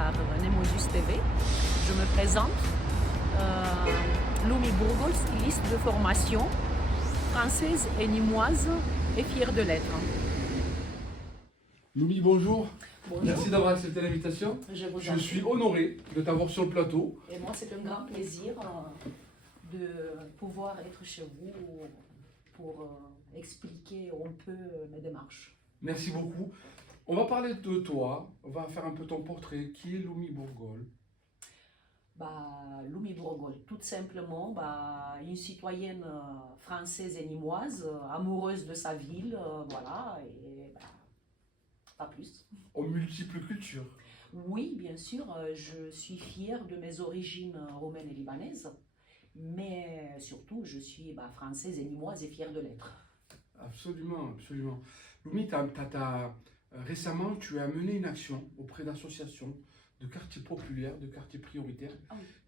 par Nemosus TV. Je me présente, Lumi Bourgol, styliste de formation, française et nîmoise et fière de l'être. Lumi, bonjour. Bonjour. Merci d'avoir accepté l'invitation. Je suis honoré de t'avoir sur le plateau. Et moi, c'est un grand plaisir de pouvoir être chez vous pour expliquer un peu mes démarches. Merci beaucoup. On va parler de toi, on va faire un peu ton portrait. Qui est Lumi Bourgol? Lumi Bourgol, tout simplement, une citoyenne française et nîmoise, amoureuse de sa ville, voilà, et pas plus. Aux multiples cultures. Oui, bien sûr, je suis fière de mes origines roumaines et libanaises, mais surtout, je suis française et nîmoise et fière de l'être. Absolument, absolument. Lumi, récemment, tu as mené une action auprès d'associations de quartiers populaires, de quartiers prioritaires,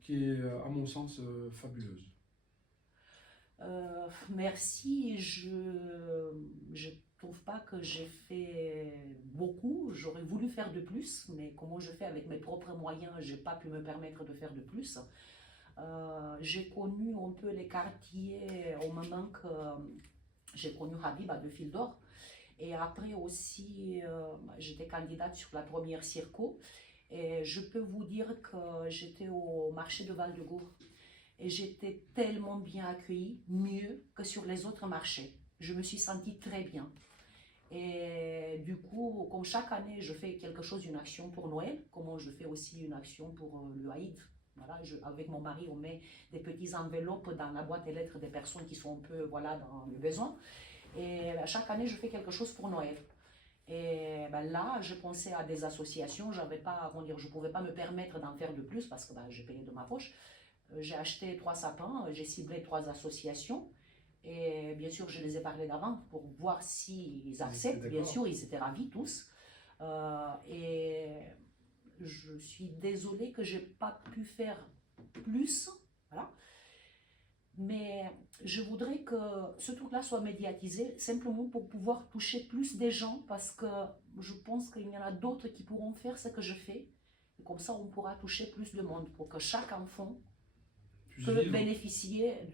qui est, à mon sens, fabuleuse. Merci, je trouve pas que j'ai fait beaucoup, j'aurais voulu faire de plus, mais comment je fais avec mes propres moyens, j'ai pas pu me permettre de faire de plus. J'ai connu un peu les quartiers au moment que j'ai connu Habiba de Fil d'Or, et après aussi j'étais candidate sur la première Circo, et je peux vous dire que j'étais au marché de Val-de-Gour. Et j'étais tellement bien accueillie, mieux que sur les autres marchés. Je me suis sentie très bien. Et du coup, comme chaque année, je fais quelque chose, une action pour Noël, comme je fais aussi une action pour le Aïd. Voilà, avec mon mari, on met des petites enveloppes dans la boîte aux lettres des personnes qui sont un peu dans le besoin. Et chaque année, je fais quelque chose pour Noël. Et là, je pensais à des associations, je ne pouvais pas me permettre d'en faire de plus parce que j'ai payé de ma poche. J'ai acheté 3 sapins, j'ai ciblé 3 associations et bien sûr je les ai parlé d'avant pour voir s'ils acceptent. Bien sûr, ils étaient ravis tous. Et je suis désolée que je n'ai pas pu faire plus. Voilà. Mais je voudrais que ce truc-là soit médiatisé simplement pour pouvoir toucher plus des gens parce que je pense qu'il y en a d'autres qui pourront faire ce que je fais. Et comme ça, on pourra toucher plus de monde pour que chaque enfant peut bénéficier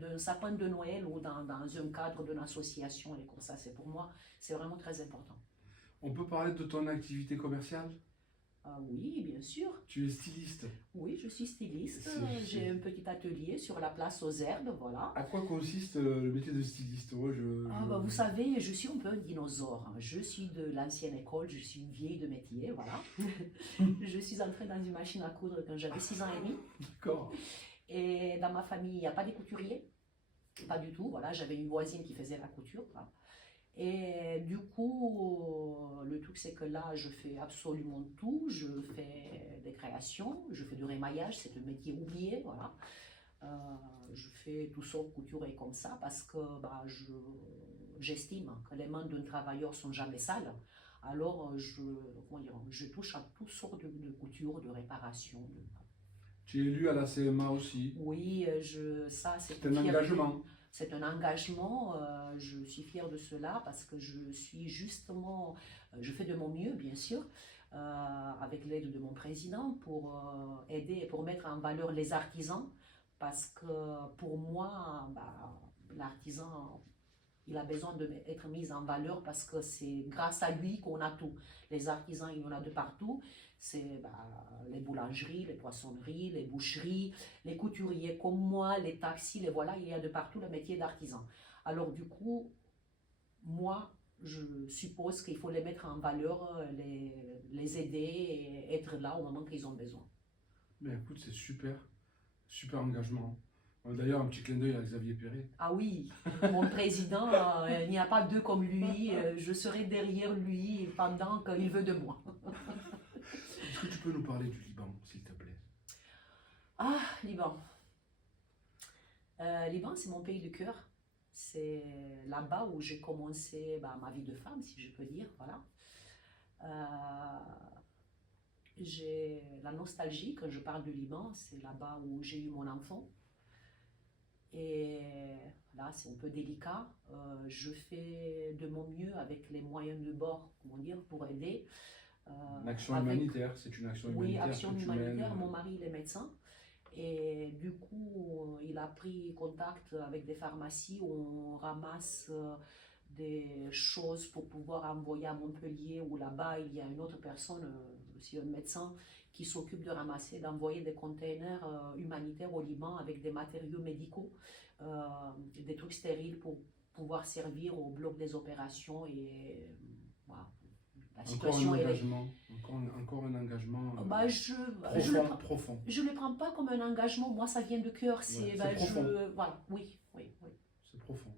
d'un sapin de Noël ou dans un cadre d'une association. Et comme ça, pour moi, c'est vraiment très important. On peut parler de ton activité commerciale? Oui, bien sûr. Tu es styliste? Oui, je suis styliste. J'ai un petit atelier sur la place aux Herbes, voilà. À quoi consiste le métier de styliste? Vous savez, je suis un peu un dinosaure. Je suis de l'ancienne école, je suis une vieille de métier, voilà. Je suis entrée dans une machine à coudre quand j'avais 6 ans et demi. D'accord. Et dans ma famille, il n'y a pas de couturier, pas du tout. Voilà, j'avais une voisine qui faisait la couture. Voilà. Et du coup, le truc c'est que là, je fais absolument tout. Je fais des créations, je fais du rémaillage, c'est un métier oublié. Voilà. Je fais tout sauf couture et comme ça parce que j'estime que les mains d'un travailleur sont jamais sales. Alors, je touche à toutes sortes de couture, de réparation. Tu es élu à la CMA aussi? Oui, ça c'est un engagement. C'est un engagement, je suis fière de cela parce que je suis justement, je fais de mon mieux bien sûr, avec l'aide de mon président pour aider et pour mettre en valeur les artisans parce que pour moi, l'artisan, il a besoin d'être mis en valeur parce que c'est grâce à lui qu'on a tout. Les artisans, il y en a de partout. C'est les boulangeries, les poissonneries, les boucheries, les couturiers comme moi, les taxis, voilà, il y a de partout le métier d'artisan. Alors du coup, moi, je suppose qu'il faut les mettre en valeur, les aider et être là au moment qu'ils ont besoin. Mais écoute, c'est super, super engagement. D'ailleurs, un petit clin d'œil à Xavier Perret. Ah oui, mon président, il n'y a pas deux comme lui, je serai derrière lui pendant qu'il veut de moi. Est-ce que tu peux nous parler du Liban, s'il te plaît? Ah, Liban. Liban, c'est mon pays de cœur. C'est là-bas où j'ai commencé ma vie de femme, si je peux dire. Voilà. J'ai la nostalgie quand je parle du Liban, c'est là-bas où j'ai eu mon enfant. Et là, c'est un peu délicat. Je fais de mon mieux avec les moyens de bord, comment dire, pour aider. Une action avec- humanitaire, c'est une action Oui, humanitaire action que tu humanitaire. mènes. Mon mari, il est médecin. Et du coup, il a pris contact avec des pharmacies où on ramasse des choses pour pouvoir envoyer à Montpellier, où là-bas, il y a une autre personne, aussi un médecin, qui s'occupe de ramasser, d'envoyer des containers humanitaires au Liban avec des matériaux médicaux, des trucs stériles pour pouvoir servir au bloc des opérations. Et voilà, la Encore un situation est... engagement, encore un engagement Bah, profond. je ne le prends pas comme un engagement, moi ça vient de cœur, Ouais, bah, c'est profond. voilà, oui, oui, oui. C'est profond.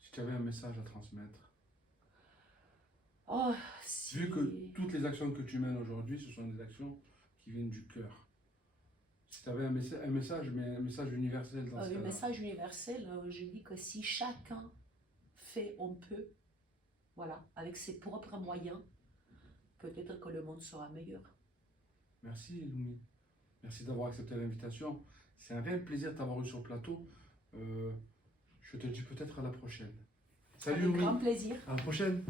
Si tu avais un message à transmettre, Oh, si... vu que toutes les actions que tu mènes aujourd'hui, ce sont des actions qui viennent du cœur. Si tu avais un message, mais un message universel dans ce Un cas-là. message universel, je dis que si chacun fait, on peut, voilà, avec ses propres moyens, peut-être que le monde sera meilleur. Merci Loumi. Merci d'avoir accepté l'invitation. C'est un réel plaisir de t'avoir eu sur le plateau. Je te dis peut-être à la prochaine. Salut Avec Loumi. grand plaisir. À la prochaine.